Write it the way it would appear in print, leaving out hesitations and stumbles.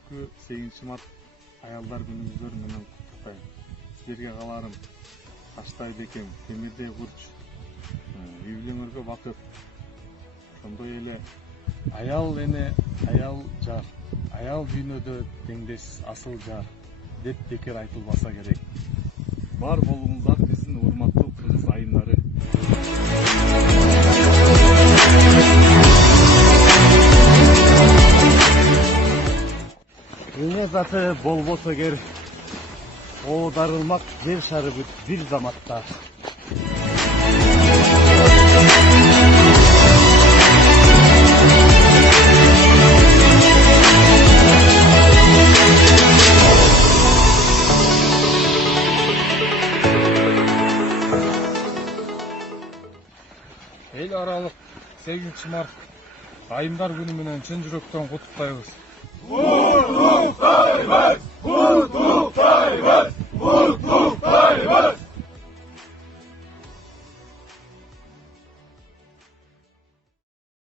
бүгүнкү 8 март аялдар күнүңүздөр менен куттуктайм. Силерге кааларым таштай бекем, темирдей курч, үй-бүлөңөргө бакыт. Ошондой эле аял эне, аял жар, аял дүйнөдө теңдеш асыл жар деп бекер айтылбаса керек. Бар болуңуздар биздин урматтуу кыргыз айымдары. Эне заты болбосо эгер, дарылмак жер шары бүт бир заматта. Эл аралык 8 март айымдар күнү менен чын жүрөктөн куттуктайбыз.